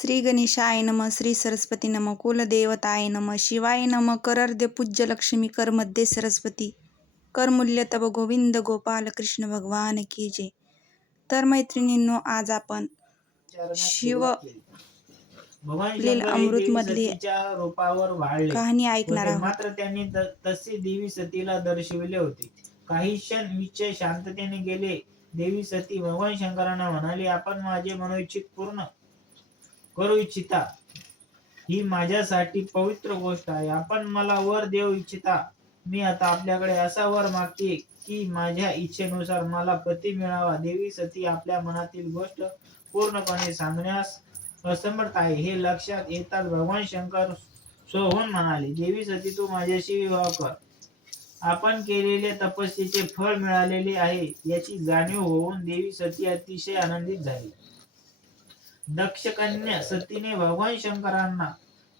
श्री गणेशाय नम श्री सरस्वती नम कुलदेवताय नम शिवाय नम करर्दे पूज्य लक्ष्मी कर मध्ये सरस्वती कर मूल्य तब गोविंद गोपाल कृष्ण भगवान की जय. तर मैत्रिणींनो आज आपण शिव अमृत मधली रोपावर वाढले. कहाणी ऐकणार. आहोत. मात्र त्यांनी तसे देवी सतीला दर्शविले होते. काही क्षण विषय शांततेने गेले. देवी सती भगवान शंकरांना म्हणाली आपण माझे मनोइच्छित पूर्ण करू इच्छिता. ही माझ्यासाठी पवित्र गोष्ट आहे. आपण मला वर देऊ इच्छिता. मी आता आपल्याकडे असा वर मागते की माझ्या इच्छेनुसार मला पती मिळावा. देवी सती आपल्या मनातील गोष्ट पूर्णपणे सांगण्यास असमर्थ आहे. हे लक्षात येताच भगवान शंकर सोहून म्हणाले देवी सती तू माझ्याशी विवाह कर. आपण केलेले तपस्येचे फळ मिळालेले आहे. याची जाणीव होऊन देवी सती अतिशय आनंदित झाली. दक्ष कन्या सतीने भगवान शंकरांना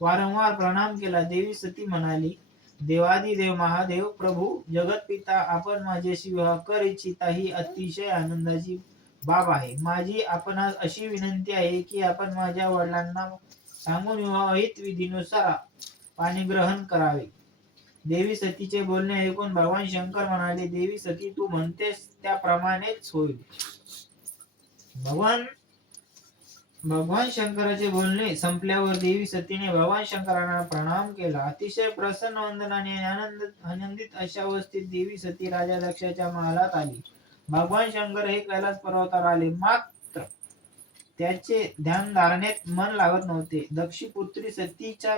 वारंवार प्रणाम केला. देवी सती म्हणाली देवादिदेव महादेव प्रभू जगतपिता आपण माझ्याशी विवाह कर इच्छिता ही अतिशय आनंदाची बाब आहे. माझी आपणास अशी विनंती आहे की आपण माझ्या वडिलांना सांगून विवाहित विधीनुसार पाणी ग्रहण करावे. देवी सतीचे बोलणे ऐकून भगवान शंकर म्हणाले देवी सती तू म्हणतेस त्याप्रमाणेच होईल. भगवान भगवान शंकराचे बोलणे संपल्यावर देवी सतीने भगवान शंकरांना प्रणाम केला. अतिशय प्रसन्न वंदनाने आनंद आनंदित अशा अवस्थेत देवी सती राजा दक्षाच्या महालात आली. भगवान शंकर हे कैलास पर्वतावर आले. मात्र त्याचे ध्यान धारणेत मन लागत नव्हते. दक्षी पुत्री सतीचा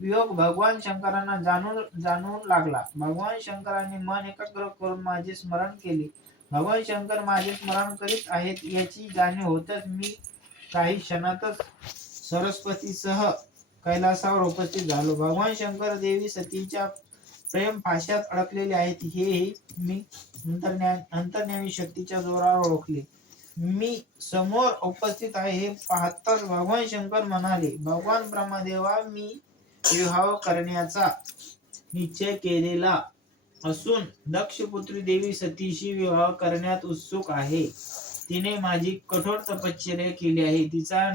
वियोग भगवान शंकरांना जाणून जाणून लागला. भगवान शंकरांनी मन एकाग्र करून माझे स्मरण केले. भगवान शंकर माझे स्मरण करीत आहेत याची जाणीव होतच मी काही क्षणातच सरस्वतीसह कैलासावर उपस्थित झालो. भगवान शंकर देवी सतीच्या प्रेम फाशात अडकलेले आहेत. हे मी अंतर्ज्ञानी शक्तीच्या जोरावर ओळखले. मी समोर उपस्थित आहे हे पाहताच भगवान शंकर म्हणाले भगवान ब्रह्मदेवा मी विवाह करण्याचा निश्चय केलेला असून दक्षपुत्री देवी सतीशी विवाह करण्यात उत्सुक आहे. तिने माझी कठोर तपश्चर्या केली आहे. तिचा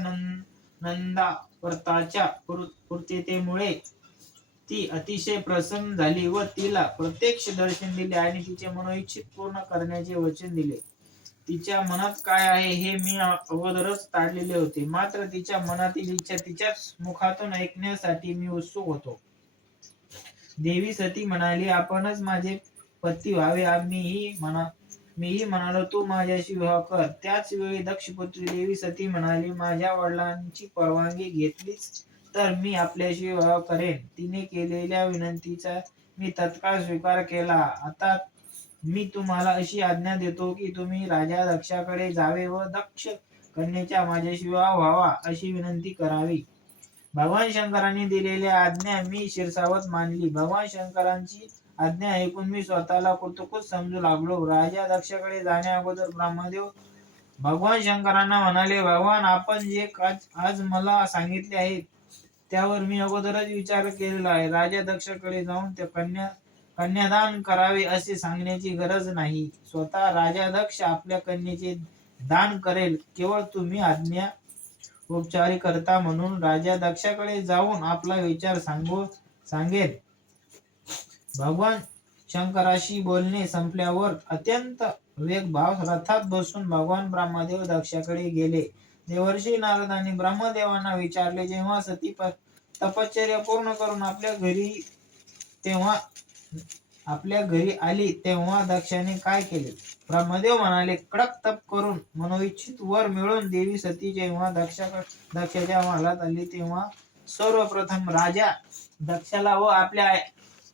नंदा व्रताच्या पूर्ततेमुळे ती अतिशय प्रसन्न झाली व तिला प्रत्यक्ष दर्शन दिले आणि तिचे मनोइच्छित पूर्ण करण्याचे वचन दिले. तिच्या मनात काय आहे हे मी अगोदरच ताडलेले होते. मात्र तिच्या मनातील इच्छा तिच्याच मुखातून ऐकण्यासाठी मी उत्सुक होतो. देवी सती म्हणाली आपणच माझे पती व्हावे. आम्ही ही म्हणा मीही म्हणालो तू माझ्याशी विवाह कर. त्याच वेळी दक्षपुत्री देवी सती म्हणाली माझ्या वडिलांची परवानगी घेतलीच तर मी आपल्याशी विवाह करेन. तिने केलेल्या विनंतीचा मी तत्काळ स्वीकार केला. आता मी तुम्हाला अशी आज्ञा देतो की तुम्ही राजा दक्षाकडे जावे व दक्ष कन्येच्या माझ्याशी विवाह व्हावा अशी विनंती करावी. भगवान शंकरांनी दिलेल्या आज्ञा मी शिरसावत मानली. भगवान शंकरांची आज्ञा ऐकून मी स्वतःला कुतुकुत समजू लागलो. राजा दक्षाकडे जाण्या अगोदर ब्रह्मदेव भगवान शंकरांना म्हणाले भगवान आपण जे आज आज मला सांगितले आहे त्यावर मी अगोदरच विचार केलेला आहे. राजा दक्षकडे जाऊन ते कन्या कन्यादान करावे असे सांगण्याची गरज नाही. स्वतः राजा दक्ष आपल्या कन्येचे दान करेल. केवळ तुम्ही आज्ञा उपचारी करता म्हणून राजा दक्षाकडे जाऊन आपला विचार सांगू सांगेल. भगवान शंकराशी बोलणे संपल्यावर अत्यंत वेगभाव रथात बसून भगवान ब्रह्मदेव दक्षाकडे गेले. देवर्षी नारदांनी ब्रह्मदेवांना विचारले जेव्हा सती तपश्चर्या पूर्ण करून आपल्या घरी तेव्हा आपल्या घरी आली तेव्हा दक्षाने काय केले? ब्रह्मदेव म्हणाले कडक तप करून मनोइच्छित वर मिळून देवी सती जेव्हा दक्षाकडे दक्षाच्या महालात आली तेव्हा सर्वप्रथम राजा दक्षाला व आपल्या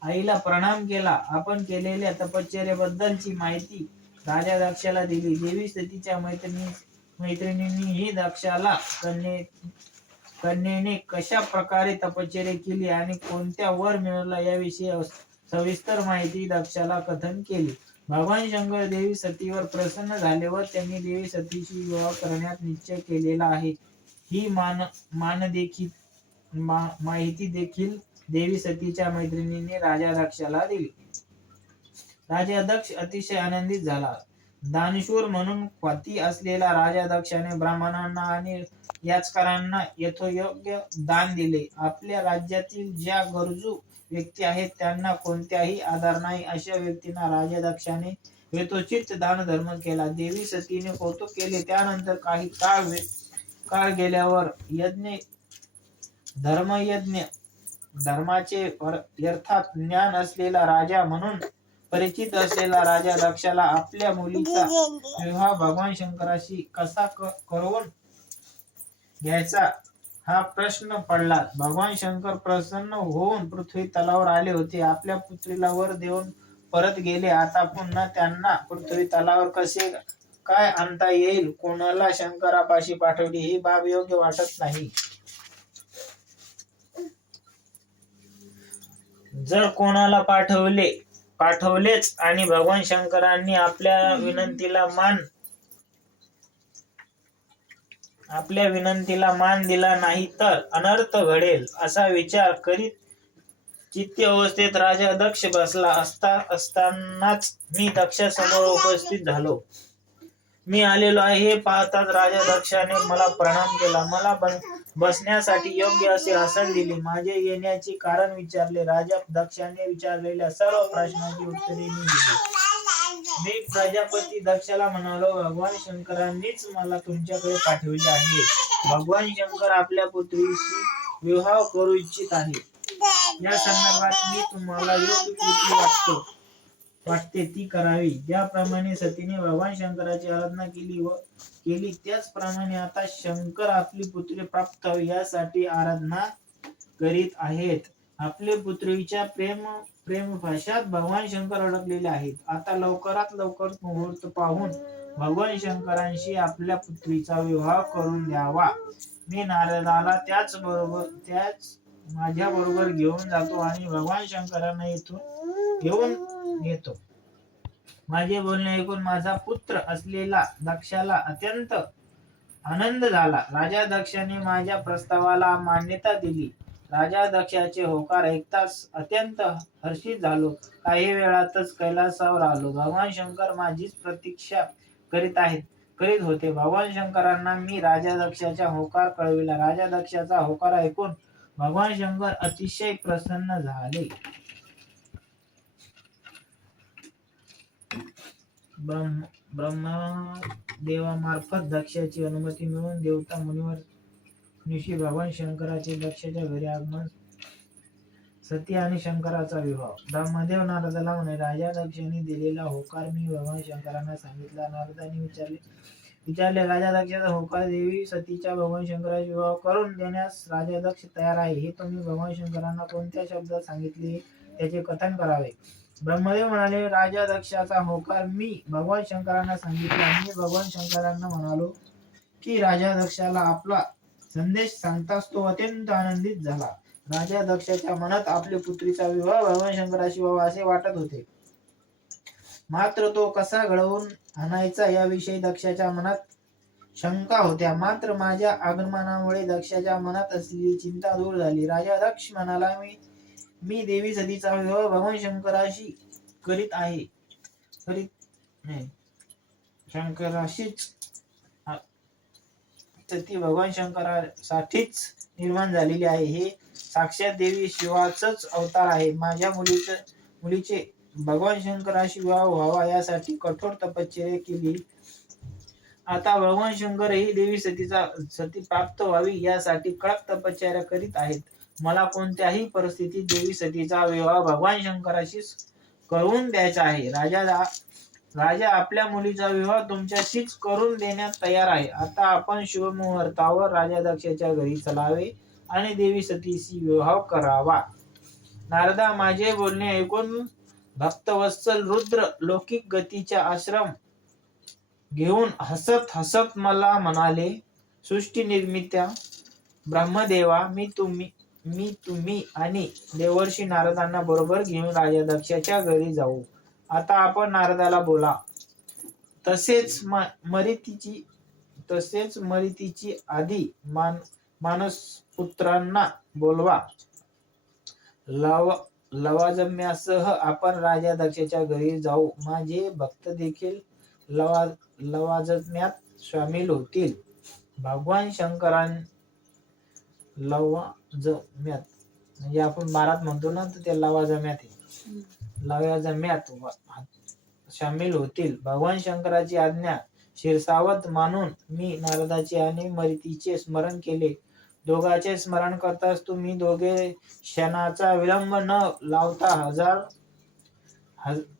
आईला प्रणाम केला. आपण केलेल्या तपश्चर्याबद्दलची माहिती राजा दक्षाला दिली. देवी सतीच्या मैत्रिणी मैत्रिणींनीही दक्षाला कन्ये कन्येने कशा प्रकारे तपश्चर्या केली आणि कोणत्या वर मिळवला याविषयी सविस्तर माहिती दक्षाला कथन केली. भगवान शंकर देवी सतीवर प्रसन्न झाले व त्यांनी देवी सतीशी विवाह करण्यात निश्चय केलेला आहे. ही मान मान देखील मा- माहिती देखील देवी सतीच्या मैत्रिणीने राजा दक्षाला दिली. राजा दक्ष अतिशय आनंदित झाला. दानशूर म्हणून ख्याती असलेला राजा दक्षाने ब्राह्मणांना आणि याचकारांना यथोयोग्य दान दिले. आपल्या राज्यातील ज्या गरजू व्यक्ती आहेत त्यांना कोणत्याही आधार नाही. अशा व्यक्तींना राजा दक्षाने यथोचित दान धर्म केला. देवी सतीने कौतुक केले. त्यानंतर काही काळ काळ गेल्यावर यज्ञ धर्मयज्ञ धर्माचे पर- यर्थात ज्ञान असलेला राजा म्हणून परिचित असलेला राजा दक्षाला आपल्या मुलीचा विवाह भगवान शंकराशी कसा करून घ्यायचा हा प्रश्न पडला. भगवान शंकर प्रसन्न होऊन पृथ्वी तलावर आले होते. आपल्या पुत्रीला वर देऊन परत गेले. आता पुन्हा त्यांना पृथ्वी तलावर कसे काय आणता येईल? कोणाला शंकरापाशी पाठवली? ही बाब योग्य वाटत नाही. जर कोणाला पाठवले पाठवलेच आणि भगवान शंकरांनी आपल्या विनंतीला मान आपल्या विनंतीला मान दिला नाही तर अनर्थ घडेल असा विचार करीत चित्त अवस्थेत राजा दक्ष बसला असता असतानाच मी दक्षासमोर उपस्थित झालो. मी आलेलो आहे हे पाहताच राजा दक्षाने मला प्रणाम केला. मला बन- बसण्यासाठी योग्य असे आसन दिले. माझे येण्याचे कारण विचारले. राजा दक्षाने विचारलेल्या सर्व प्रश्नांची उत्तरे मी दिली. मी प्रजापती दक्षाला म्हणालो भगवान शंकरांनीच मला तुमच्याकडे पाठविले आहे. भगवान शंकर आपल्या पुत्रीशी विवाह करू इच्छित आहे या संदर्भात मी तुम्हाला योग्य कृती वाटतो. वाटते ती करावी. ज्याप्रमाणे सतीने भगवान शंकराची आराधना केली व केली त्याचप्रमाणे आता शंकर आपली पुत्री प्राप्त यासाठी आराधना करीत आहेत. आपले पुत्रीच्या प्रेम प्रेम भाषात भगवान शंकर अडकलेले आहेत. आता लवकरात लवकर मुहूर्त पाहून भगवान शंकरांशी आपल्या पुत्रीचा विवाह करून द्यावा. मी नारदाला त्याच बरोबर त्याच माझ्या बरोबर घेऊन जातो आणि भगवान शंकरांना इथून घेऊन येतो माझे बोलणे ऐकून माझा पुत्र असलेला दक्षाला अत्यंत आनंद झाला. राजा दक्षाने माझ्या प्रस्तावाला मान्यता दिली. राजा दक्षाचे होकार ऐकताच अत्यंत हर्षित झालो. काही वेळातच कैलासावर आलो. भगवान शंकर माझीच प्रतीक्षा करीत आहेत करीत होते. भगवान शंकरांना मी राजा दक्षाचा होकार कळविला. राजा दक्षाचा होकार ऐकून भगवान शंकर अतिशय प्रसन्न झाले. ब्रह्म ब्रह्मदेवामार्फत दक्षाची अनुमती मिळून देवता मुनिवर ऋषी भगवान शंकराचे दक्षाच्या घरी आगमन सती आणि शंकराचा विवाह. ब्रह्मदेव नारदाला म्हणे राजा दक्षाने दिलेला होकार मी भगवान शंकरांना सांगितला. नारदाने विचारले विचारले राजा दक्षाचा होकार देवी सतीच्या भगवान शंकराचा विवाह करून देण्यास राजा दक्ष तयार आहे. हे तुम्ही भगवान शंकरांना कोणत्या शब्दात सांगितले? त्याचे कथन करावे. ब्रह्मदेव म्हणाले राजा दक्षाचा होकार मी. भगवान शंकरांना सांगितला. मी भगवान शंकरांना म्हणालो की राजा दक्षाला आपला संदेश सांगताच तो अत्यंत आनंदित झाला. राजा दक्षाच्या मनात आपल्या पुत्रीचा विवाह भगवान शंकराशी व्हावा असे वाटत होते. मात्र तो कसा घडवून आणायचा याविषयी दक्षाच्या मनात शंका होत्या. मात्र माझ्या आगमनामुळे दक्षाच्या मनात असलेली चिंता दूर झाली. राजा दक्ष म्हणाला मी मी देवी सतीचा विवाह भगवान शंकराशी करीत आहे. करीत शंकराशीच सती भगवान शंकरासाठीच निर्माण झालेली आहे. हे साक्षात देवी शिवाचाच अवतार आहे. माझ्या मुलीचे मुलीचे भगवान शंकराशी विवाह व्हावा यासाठी कठोर तपश्चर्या केली. आता भगवान शंकर ही देवी सतीचा सती प्राप्त व्हावी यासाठी कडक तपश्चर्या करीत आहेत. मला कोणत्याही परिस्थितीत देवी सतीचा विवाह भगवान शंकराशी करून द्यायचा आहे. राजा राजा आपल्या मुलीचा विवाह तुमच्याशीच करून देण्यास तयार आहे. आता आपण शुभमुहूर्तावर राजा दक्षाच्या घरी चलावे आणि देवी सतीशी विवाह करावा. नारदा माझे बोलणे ऐकून भक्तवत्सल रुद्र लौकिक गतीच्या आश्रम घेऊन हसत हसत मला म्हणाले सृष्टी निर्मित्या ब्रह्मदेवा मी तुम्ही मी तुम्ही आणि देवर्षी नारदांना बरोबर घेऊन राजा दक्षाच्या घरी जाऊ. आता आपण नारदाला बोला. तसेच मरितीची तसेच मरितीची आधी मान मानस पुत्रांना बोलवा. लव लवाजम्यासह आपण राजा दक्षाच्या घरी जाऊ. माझे भक्त देखील लवा लवाजम्यात सामील होतील. भगवान शंकरां लवाजम्यात म्हणजे आपण बारात म्हणतो ना तर ते लवाजम्यात आहे. लवाजम्यात व- सामील होतील. भगवान शंकराची आज्ञा शिरसावत मानून मी नारदाचे आणि मरितीचे स्मरण केले. दोघांचे स्मरण करताच तुम्ही दोघे क्षणाचा विलंब न लावता हजार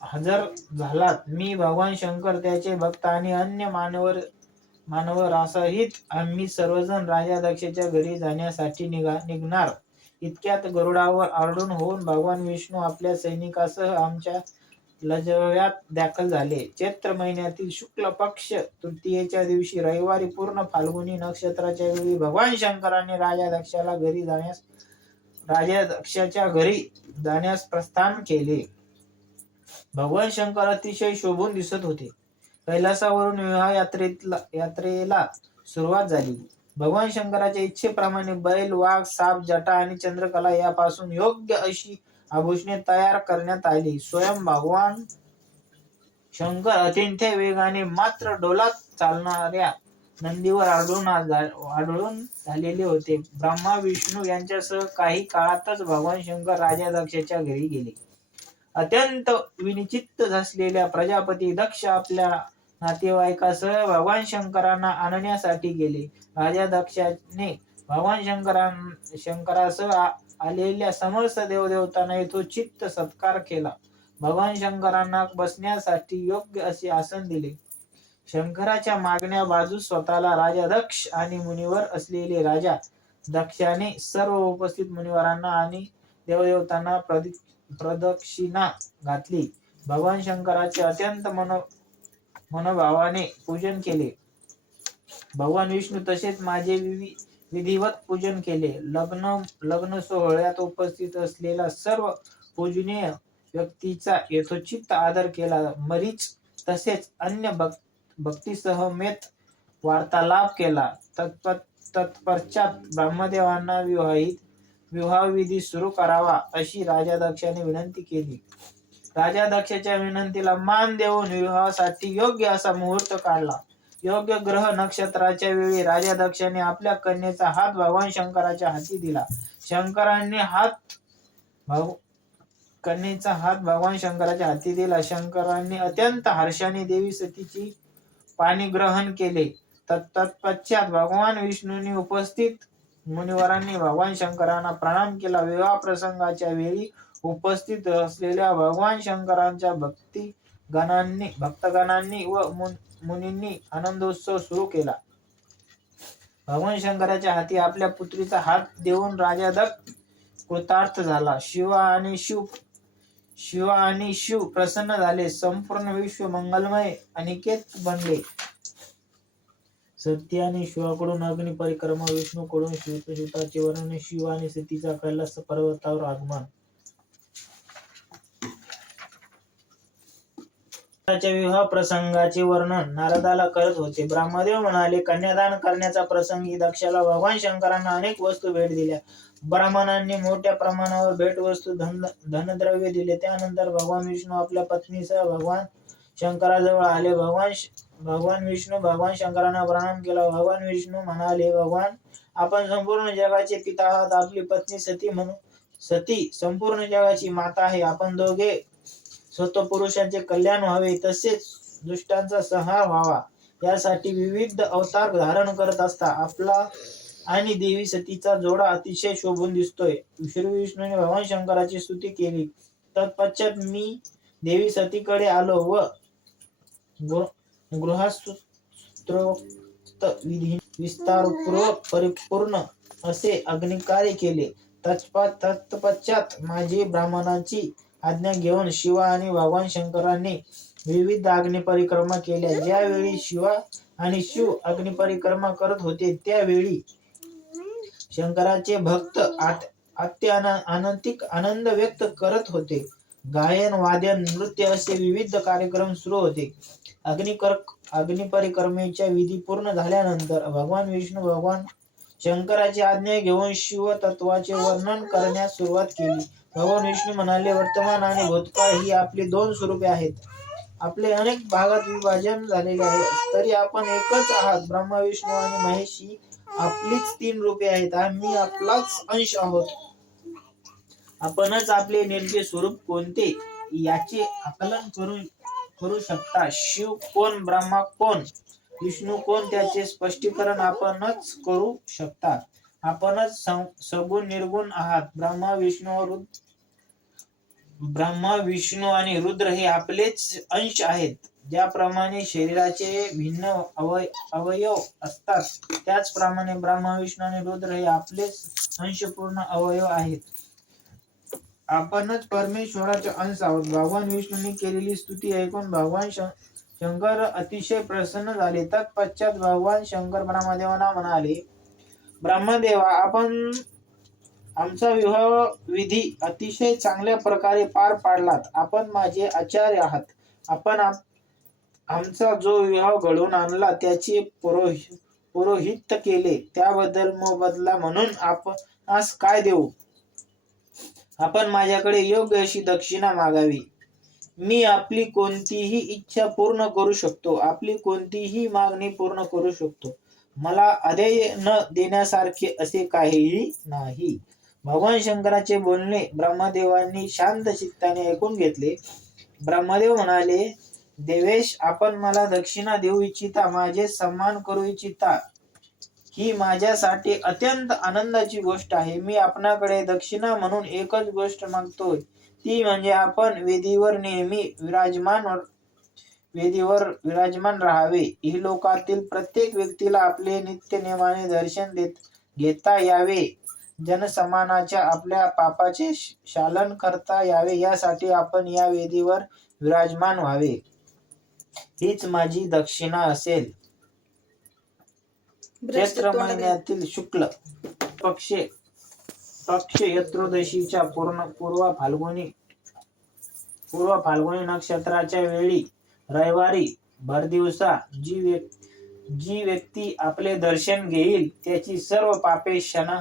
हजर झालात. मी भगवान शंकर त्याचे भक्त आणि अन्य मानवर मानवरासहित आम्ही सर्वजण राजा दक्षच्या घरी जाण्यासाठी निघा निघणार. इतक्यात गरुडावर आरडून होऊन भगवान विष्णू आपल्या सैनिकासह आमच्या लजव्यात दाखल झाले. चैत्र महिन्यातील शुक्ल पक्ष तृतीयेच्या दिवशी रविवारी पूर्ण फाल्गुनी नक्षत्राच्या वेळी भगवान शंकराने राजा दक्षाला घरी जाण्यास राजा दक्षाच्या घरी जाण्यास प्रस्थान केले. भगवान शंकर अतिशय शोभून दिसत होते. कैलासावरून विवाह यात्रेतला यात्रेला सुरुवात झाली. भगवान शंकराच्या इच्छेप्रमाणे बैल वाघ साप जटा आणि चंद्रकला यापासून योग्य अशी आभूषणे तयार करण्यात आली. स्वयं भगवान शंकर अत्यंत वेगाने मात्र डोलात चालणाऱ्या नंदीवर आढळून आढळून झालेले होते. ब्रह्मा विष्णू यांच्यासह काही काळातच भगवान शंकर राजा दक्षाच्या घरी गेले. अत्यंत विनिचित्त असलेल्या प्रजापती दक्ष आपल्या नातेवाईकासह भगवान शंकरांना आणण्यासाठी गेले. राजा दक्षाने भगवान शंकरां शंकरास आलेल्या समस्त देवदेवतांना यथोचित्त सत्कार केला. भगवान शंकरांना बसण्यासाठी योग्य असे आसन दिले. शंकराच्या मागण्या बाजूस स्वतःला राजा दक्ष आणि मुनिवर असलेले राजा दक्षाने सर्व उपस्थित मुनिवरांना आणि देवदेवतांना प्रदक्षिणा घातली. भगवान शंकराचे अत्यंत मनो मनोभावाने पूजन केले. भगवान विष्णू तसेच माझे विधिवत पूजन केले. लग्न लग्न सोहळ्यात उपस्थित असलेला सर्व पूजनीय व्यक्तीचा यथोचित आदर केला. मरीच तसेच अन्य भक् भक्तीसह मेत वार्तालाप केला. तत्प तत्पश्चात ब्रह्मदेवांना विवाहित विवाहविधी सुरू करावा अशी राजा दक्षाने विनंती केली. राजा दक्षाच्या विनंतीला मान देऊन विवाहासाठी योग्य असा मुहूर्त काढला. योग्य ग्रह नक्षत्राच्या वेळी राजा दक्षाने आपल्या कन्येचा हात भगवान शंकराच्या हाती दिला. शंकरांनी हात कन्येचा हात भगवान शंकराच्या हाती दिला. शंकरांनी अत्यंत हर्षाने देवी सतीची पाणी ग्रहण केले. तत्- तत्पश्चात भगवान विष्णूंनी उपस्थित मुनिवरांनी भगवान शंकरांना प्रणाम केला. विवाह प्रसंगाच्या वेळी उपस्थित असलेल्या भगवान शंकरांच्या भक्ती गणांनी भक्तगणांनी व मुनींनी आनंदोत्सव सुरू केला. भगवान शंकराच्या हाती आपल्या पुत्रीचा हात देऊन राजा दत्त कृतार्थ झाला. शिव आणि शिव शिवा आणि शिव प्रसन्न झाले. संपूर्ण विश्व मंगलमय अनिकेत बनले. सत्य आणि शिवाकडून अग्नि परिक्रमा विष्णूकडून शिवताचे वर्णन शिव आणि सतीचा कैलास पर्वतावर आगमन. विवाह प्रसंगाचे वर्णन नारदाला करत होते. ब्रह्मदेव म्हणाले कन्यादान करण्याचा प्रसंगी दक्षाला भगवान शंकरांना अनेक वस्तू भेट दिल्या. ब्राह्मणांनी मोठ्या प्रमाणावर भेटवस्तू धन धनद्रव्य दिले. त्यानंतर भगवान विष्णू आपल्या पत्नीसह भगवान शंकराजवळ आले. भगवान भगवान विष्णू भगवान शंकरांना प्रणाम केला. भगवान विष्णू म्हणाले भगवान आपण संपूर्ण जगाचे पिता आहात. आपली पत्नी सती म्हणून सती संपूर्ण जगाची माता आहे. आपण दोघे स्वतः पुरुषांचे कल्याण व्हावे तसेच दुष्टांचा संहार व्हावा. यासाठी विविध अवतार धारण करत असता. आपला आणि देवी सतीचा जोडा अतिशय शोभून दिसतोय. श्री विष्णूने भगवान शंकराची स्तुती केली. तत्पश्चात मी देवी सतीकडे आलो व गृहस्त्रोक्त विधी विस्तारपूर्वक परिपूर्ण असे अग्निकार्य केले. तत्प- तत्पश्चात माझी ब्राह्मणाची आज्ञा घेऊन शिवा आणि भगवान शंकरांनी विविध अग्निपरिक्रमा केल्या. ज्यावेळी शिवा आणि शिव अग्निपरिक्रमा करत होते त्यावेळी शंकराचे भक्त आत- आनंद व्यक्त करत होते. गायन वादन नृत्य असे विविध कार्यक्रम सुरू होते. अग्निकर अग्निपरिक्रमेच्या विधी पूर्ण झाल्यानंतर भगवान विष्णू भगवान शंकराची आज्ञा घेऊन शिव तत्वाचे वर्णन करण्यास सुरुवात केली. भगवान विष्णू म्हणाले वर्तमान आणि भूतकाळ ही आपली दोन स्वरूपे आहेत. आपले अनेक भागात विभाजन झालेले आहे. तरी आपण एकच आहात. ब्रह्मा विष्णू आणि महेश ही आपलीच तीन रूपे आहेत. आम्ही आपलाच अंश आहोत. आपणच आपले नेमके स्वरूप कोणते? याचे आकलन करू करू शकता. शिव कोण? ब्रह्मा कोण? विष्णू कोण? त्याचे स्पष्टीकरण आपणच करू शकता. आपणच सगुण निर्गुण आहात. ब्रह्मा विष्णू रुद्र ब्रह्मा विष्णू आणि रुद्र हे आपलेच अंश आहेत. ज्याप्रमाणे शरीराचे भिन्न अवय अवयव असतात त्याचप्रमाणे ब्रह्मा विष्णू आणि रुद्र हे आपलेच अंशपूर्ण अवयव आहेत. आपणच परमेश्वराचे अंश आहोत. भगवान विष्णूने केलेली स्तुती ऐकून भगवान शंकर अतिशय प्रसन्न झाले. तत्पश्चात भगवान शंकर ब्रह्मदेवांना म्हणाले ब्रह्मदेवा आपण आमचा विवाह विधी अतिशय चांगल्या प्रकारे पार पाडलात. आपण माझे आचार्य आहात. आपण आमचा जो विवाह घडवून आणला त्याचे पुरोहि पुरोहित केले. त्याबद्दल मोबदला म्हणून आपण आज काय देऊ? आपण माझ्याकडे योग्य अशी दक्षिणा मागावी. मी आपली कोणतीही इच्छा पूर्ण करू शकतो. आपली कोणतीही मागणी पूर्ण करू शकतो. मला अदेय न देण्यासारखे असे काहीही नाही. भगवान शंकराचे बोलणे ब्रह्मदेवांनी शांत चित्ताने ऐकून घेतले. ब्रह्मदेव म्हणाले देवेश आपण मला दक्षिणा देऊ इच्छिता माझे सन्मान करू इच्छिता. ही माझ्यासाठी अत्यंत आनंदाची गोष्ट आहे. मी आपणाकडे दक्षिणा म्हणून एकच गोष्ट मागतोय. ती म्हणजे आपण वेदीवर नेहमी विराजमान वेदीवर विराजमान राहावे. ही लोकातील प्रत्येक व्यक्तीला आपले नित्य नेमाने दर्शन देत घेता यावे. जनसमानाच्या आपल्या पापाचे शालन करता यावे. यासाठी आपण या वेदीवर विराजमान व्हावे. हीच माझी दक्षिणा असेल. चैत्र महिन्यातील शुक्ल पक्ष पक्ष यत्रोदशीच्या पूर्ण पूर्व फाल्गुनी पूर्व फाल्गुनी नक्षत्राच्या वेळी रविवारी भरदिवसा जी व्यक्ती जी व्यक्ती आपले दर्शन घेईल त्याची सर्व पापे क्षणा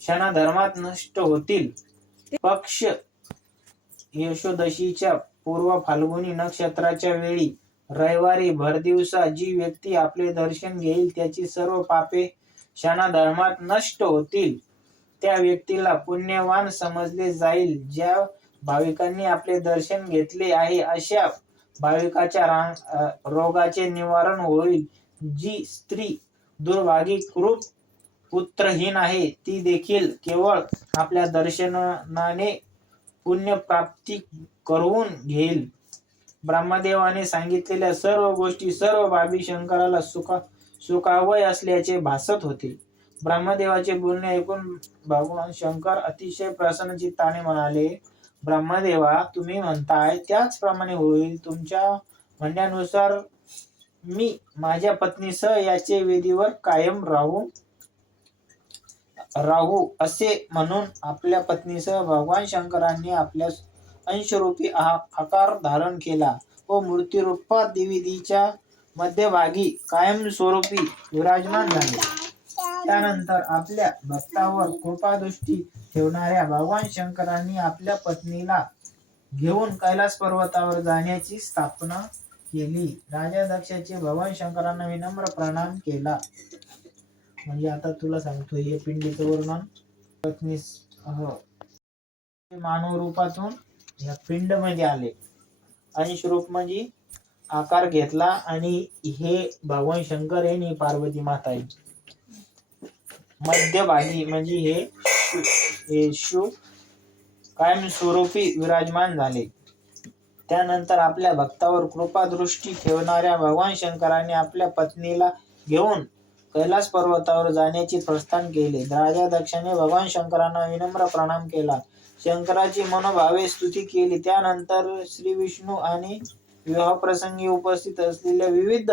क्षणाधर्मात नष्ट होतील. पक्ष यशोदशीच्या पूर्व फाल्गुनी नक्षत्राच्या वेळी रविवारी भरदिवसा जी व्यक्ती आपले दर्शन घेईल त्याची सर्व पापे क्षणाधर्मात नष्ट होतील. त्या व्यक्तीला पुण्यवान समजले जाईल. ज्या भाविकांनी आपले दर्शन घेतले आहे अशा भाविकाच्या रोगाचे निवारण होईल. जी स्त्री दुर्भागी क्रूप पुत्रहीन आहे ती देखील केवळ आपल्या दर्शनाने पुण्य प्राप्ती करून घेईल. ब्रह्मदेवाने सांगितलेल्या सर्व गोष्टी सर्व बाबी शंकराला सुखा सुखावय असल्याचे भासत होते. ब्रह्मदेवाचे बोलणे ऐकून भगवान शंकर अतिशय प्रसन्नचित्ताने म्हणाले ब्रह्मदेवा तुम्ही म्हणताय त्याचप्रमाणे होईल. तुमच्या म्हणण्यानुसार मी माझ्या पत्नीसह याचे वेदीवर कायम राहू. राहू असे म्हणून आपल्या पत्नीसह भगवान शंकरांनी आपल्या अंशरूपी आकार धारण केला. व मूर्तिरूपात देवीच्या मध्यभागी कायमस्वरूपी विराजमान झाले. त्यानंतर आपल्या भक्तावर कृपादृष्टी ठेवणाऱ्या भगवान शंकरांनी आपल्या पत्नीला घेऊन कैलास पर्वतावर जाण्याची स्थापना केली. राजा दक्षाचे भगवान शंकरांना विनम्र प्रणाम केला. म्हणजे आता तुला सांगतो हे पिंडीचं वर्णन. पत्नी मानव रूपातून या पिंडमध्ये आले. अंश रूप म्हणजे आकार घेतला आणि हे भगवान शंकर हे पार्वती माता आहे मध्यभागी म्हणजे हे शु- कायमस्वरूपी विराजमान झाले. त्यानंतर आपल्या भक्तावर कृपादृष्टी ठेवणाऱ्या भगवान शंकराने आपल्या पत्नीला घेऊन कैलास पर्वतावर जाण्याचे प्रस्थान केले. राजा दक्षाने भगवान शंकरांना विनम्र प्रणाम केला. शंकराची मनोभावे स्तुती केली. त्यानंतर श्री विष्णू आणि विवाह प्रसंगी उपस्थित असलेल्या विविध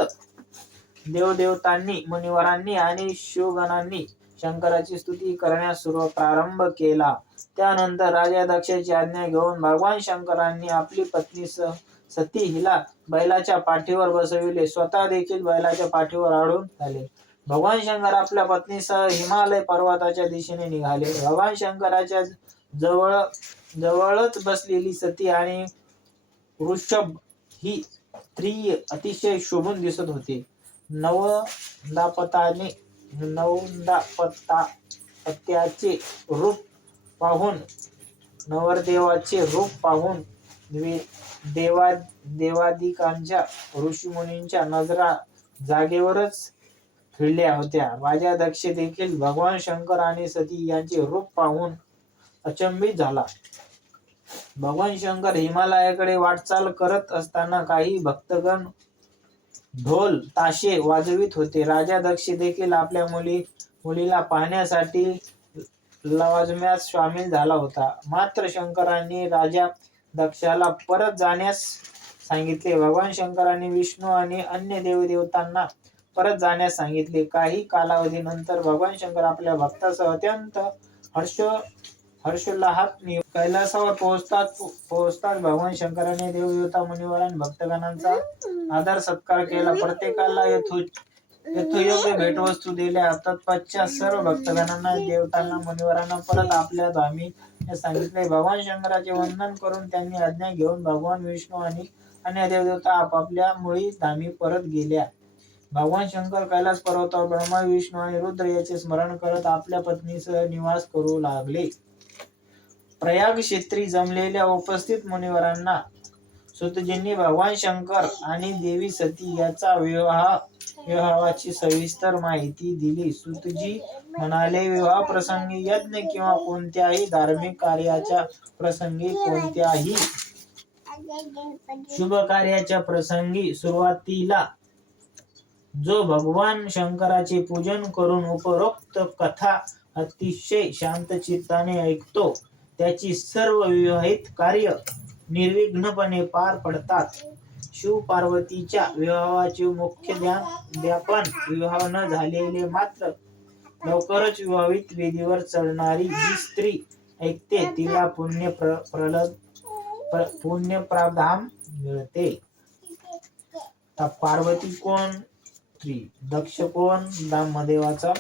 देवदेवतांनी मुनिवरांनी आणि शिवगणांनी शंकराची स्तुती करण्यास सुरू प्रारंभ केला. त्यानंतर राजा दक्षाची आज्ञा घेऊन भगवान शंकरांनी आपली पत्नी सती हिला बैलाच्या पाठीवर बसविले. स्वतः देखील बैलाच्या पाठीवर आढळून आले. भगवान शंकर आपल्या पत्नीसह हिमालय पर्वताच्या दिशेने निघाले. भगवान शंकराच्या जवळ जवळच बसलेली सती आणि वृषभ ही स्त्री अतिशय शोभून दिसत होती. नवदापताने नवदापता पत्याचे रूप पाहून नवरदेवाचे रूप पाहून देवा देवादिकांच्या ऋषीमुनींच्या नजरा जागेवरच फिरल्या होत्या. राजा दक्ष देखील भगवान शंकर आणि सती यांचे रूप पाहून अचंबित झाला. भगवान शंकर हिमालयाकडे वाटचाल करत असताना काही भक्तगण ढोल ताशे वाजवित होते. राजा दक्ष देखील आपल्या मुली मुलीला पाहण्यासाठी लवाजम्यात सामील झाला होता. मात्र शंकरांनी राजा दक्षाला परत जाण्यास सांगितले. भगवान शंकरांनी विष्णू आणि अन्य देवदेवतांना परत जाण्यास सांगितले. काही कालावधीनंतर भगवान शंकर आपल्या भक्तासह अत्यंत हर्ष हर्षोल्लाहात कैलासावर पोहोचतात पोहोचतात. भगवान शंकराने देवदेवता मुनिवर आणि भक्तगणांचा आदर सत्कार केला. प्रत्येकाला यथो यथोयोग्य भेटवस्तू दिल्या. तत्पश्चात सर्व भक्तगणांना देवतांना मुनिवरांना परत आपल्या धामी सांगितले. भगवान शंकराचे वंदन करून त्यांनी आज्ञा घेऊन भगवान विष्णू आणि अन्य देवदेवता आपापल्या मुळी धामी परत गेल्या. भगवान शंकर कैलास पर्वतावर ब्रह्मा विष्णू आणि रुद्र याचे स्मरण करत आपल्या पत्नीसह निवास करू लागले. प्रयाग क्षेत्री जमलेल्या उपस्थित मुनिवरांना सुतजींनी भगवान शंकर आणि देवी सती याचा विवाह विवाहाची सविस्तर माहिती दिली. सुतजी म्हणाले विवाह प्रसंगी यज्ञ किंवा कोणत्याही धार्मिक कार्याच्या प्रसंगी कोणत्याही शुभ कार्याच्या प्रसंगी सुरुवातीला जो भगवान शंकराचे पूजन करून उपरोक्त कथा अतिशय शांतचित्ताने ऐकतो त्याची सर्व विवाहित कार्य निर्विघ्नपणे पार पडतात. शिव पार्वतीच्या विवाहाचे मुख्य ध्यान द्यापन विवाह न झालेले मात्र लवकरच विवाहित वेदीवर चढणारी जी स्त्री ऐकते तिला पुण्य प्र प्रलद प्र- पुण्य प्राधान मिळते पार्वती कोण? स्त्री दक्ष कोण? ब्रह्मदेवाचा